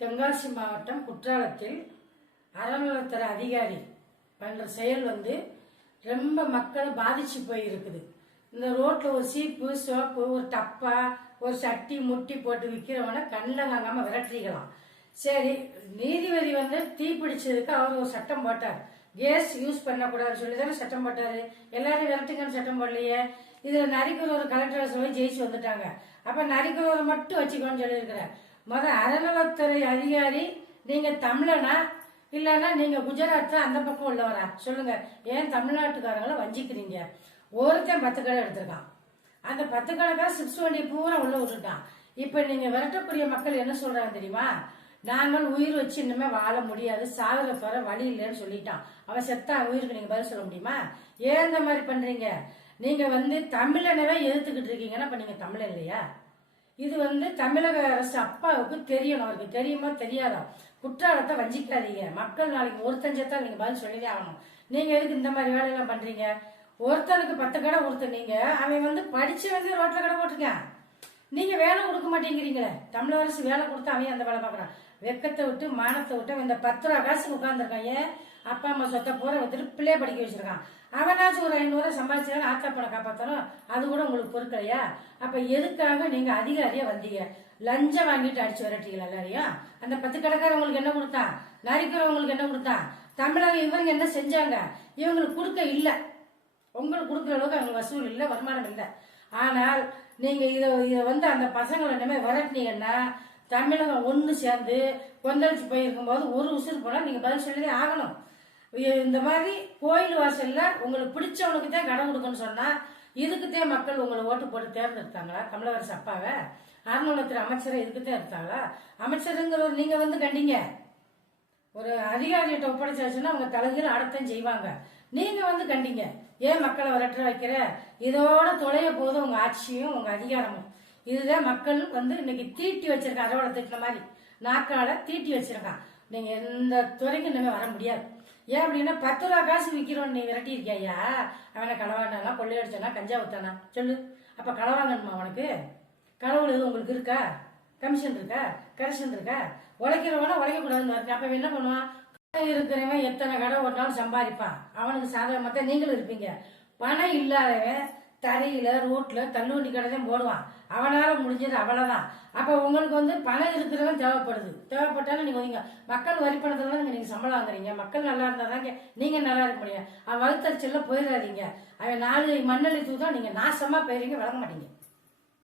தென்காசி மாவட்டம் குற்றாலத்தில் அறநிலையத்துறை அதிகாரி பண்ற செயல் ரொம்ப மக்களை பாதிச்சு போயிருக்குது. இந்த ரோட்ல ஒரு சீப்பு சோப்பு ஒரு டப்பா ஒரு சட்டி முட்டி போட்டு விற்கிறவன கண்ணில் வாங்காம விரட்டிக்கலாம். சரி, நீதிபதி தீ பிடிச்சதுக்கு அவர் ஒரு சட்டம் போட்டார். கேஸ் யூஸ் பண்ணக்கூடாதுன்னு சொல்லி தானே சட்டம் போட்டாரு. எல்லாரும் விரட்டுங்கன்னு சட்டம் போடலையே. இதுல நரிக்குறவர் கலெக்டர் சொல்லி ஜெயிச்சு வந்துட்டாங்க. அப்ப நரிக்குறவரை மட்டும் வச்சுக்கோன்னு சொல்லியிருக்கிறேன். அறநிலையத்துறை அதிகாரி நீங்க தமிழனா இல்லைன்னா நீங்க குஜராத்ல அந்த பக்கம் உள்ளவரா சொல்லுங்க. ஏன் தமிழ்நாட்டுக்காரங்களை வஞ்சிக்கிறீங்க? ஒருத்தன் 10 கடை எடுத்திருக்கான். அந்த 10 கடைக்கார சிப்ஸ் வண்டி பூரா உள்ள விட்டுட்டான். இப்ப நீங்க விரட்டக்கூடிய மக்கள் என்ன சொல்றாங்க தெரியுமா? நாங்கள் உயிர் வச்சு இன்னுமே வாழ முடியாது, சாகர தவிர வழி இல்லைன்னு சொல்லிட்டான். அவன் செத்தா உயிருக்கு நீங்க பதில் சொல்ல முடியுமா? ஏன் இந்த மாதிரி பண்றீங்க? நீங்க தமிழனவே எதிர்த்துக்கிட்டு இருக்கீங்கன்னா அப்ப நீங்க தமிழன் இல்லையா? இது தமிழக அரசு அப்பாவுக்கு தெரியணும். அவருக்கு தெரியுமா தெரியாதா? குற்றாலத்தை வஞ்சிக்காதீங்க. மக்கள் நாளைக்கு ஒருத்தஞ்சத்தான் நீங்க பதில் சொல்லிதான் ஆகணும். நீங்க எதுக்கு இந்த மாதிரி வேலையெல்லாம் பண்றீங்க? ஒருத்தனுக்கு 10 கடை கொடுத்தீங்க. அவன் படிச்சு ரோட்ல கடை போட்டிருக்கான். நீங்க வேலை கொடுக்க மாட்டேங்கிறீங்களே. தமிழக அரசு வேலை கொடுத்தா அவன் அந்த வேலை பாக்குறான். வெக்கத்தை விட்டு மானத்தை விட்டு இந்த 10 ரூபா காசுக்கு உட்கார்ந்துருக்கான். ஏன் அப்பா அம்மா சொத்தை பூரா வித்துட்டு பிள்ளைய படிக்க வச்சிருக்கான். அவனாச்சும் ஒரு 500 சம்பாதிச்சாலும் ஆத்தா பணம் காப்பாற்றணும். அது கூட உங்களுக்கு பொறுக்கலையா? அப்ப எதுக்காக நீங்க அதிகாரியா வந்தீங்க? லஞ்சம் வாங்கிட்டு அடிச்சு விரட்டீங்களா எல்லாரையும்? அந்த 10 கடைக்காரவங்களுக்கு என்ன கொடுத்தான்? நரிக்கிறவங்களுக்கு என்ன கொடுத்தான்? தமிழக இவங்க என்ன செஞ்சாங்க? இவங்களுக்கு கொடுக்க இல்ல. உங்களுக்கு கொடுக்குற அளவுக்கு அவங்க வசூல் இல்ல, வருமானம் இல்ல. ஆனால் நீங்க இத அந்த பசங்களை இனிமே விரட்டினீங்கன்னா தமிழகம் ஒண்ணு சேர்ந்து கொந்தளிச்சு போயிருக்கும் போது ஒரு உசுறு போனா நீங்க பதில் சொல்லி ஆகணும். இந்த மாதிரி கோயில் வாசல்ல உங்களுக்கு பிடிச்சவனுக்கு தான் கடன் கொடுக்கணும்னு சொன்னா இதுக்குத்தான் மக்கள் உங்களை ஓட்டு போட்டு தேர்ந்தெடுத்தாங்களா? தமிழக அரசு அப்பாவை அறநிலையத்துறை அமைச்சரை இதுக்குத்தான் எடுத்தாங்களா? அமைச்சருங்கிறவர் நீங்க கண்டீங்க. ஒரு அதிகாரிகிட்ட ஒப்படைச்சாச்சுன்னா அவங்க தலைகீழ ஆடத்தான் செய்வாங்க. நீங்க கண்டீங்க. ஏன் மக்களை விரட்ட வைக்கிற? இதோட தொலைய போதும் உங்க ஆட்சியும் உங்க அதிகாரமும். இதுதான் மக்கள் இன்னைக்கு தீட்டி வச்சிருக்கான். அறுவடை திட்டின மாதிரி நாக்கால தீட்டி வச்சிருக்கான். நீங்க எந்த துறைக்கு இனிமே வர முடியாது. ஏன் அப்படின்னா 10 ரூபா காசு விற்கிறோம். நீ விரட்டி இருக்கியா? அவனை களவாண்டானா கொள்ளையடிச்சானா கஞ்சா ஊத்தானா சொல்லு. அப்ப களவாங்கணுமா? அவனுக்கு கடவுள் எதுவும் உங்களுக்கு இருக்கா? கமிஷன் இருக்கா? கரெக்ஷன் இருக்கா? உழைக்கிறவனா உழைக்க கூடாதுன்னு அப்ப என்ன பண்ணுவான்? இருக்கிறவன் எத்தனை கடை ஓட்டினாலும் சம்பாதிப்பான். அவனுக்கு சாதகமா தான் நீங்களும் இருப்பீங்க. பணம் இல்லாதவன் தரையில ரோட்ல தள்ளுவண்டி கடை தான் போடுவான். அவனால முடிஞ்சது அவ்வளவுதான். அப்ப உங்களுக்கு பணம் இருக்கிறவன் தேவைப்படுது. தேவைப்பட்டாலும் நீங்க மக்கள் வரி பணத்துல நீங்க சம்பளம் வாங்குறீங்க. மக்கள் நல்லா இருந்தாதாங்க நீங்க நல்லா இருக்க முடியும். அவன் வகுத்தறிச்சல்ல போயிடாதீங்க. அவன் 4 மண்ணெளி தூதான் நீங்க நாசமா போயிருங்க, வழங்க மாட்டீங்க.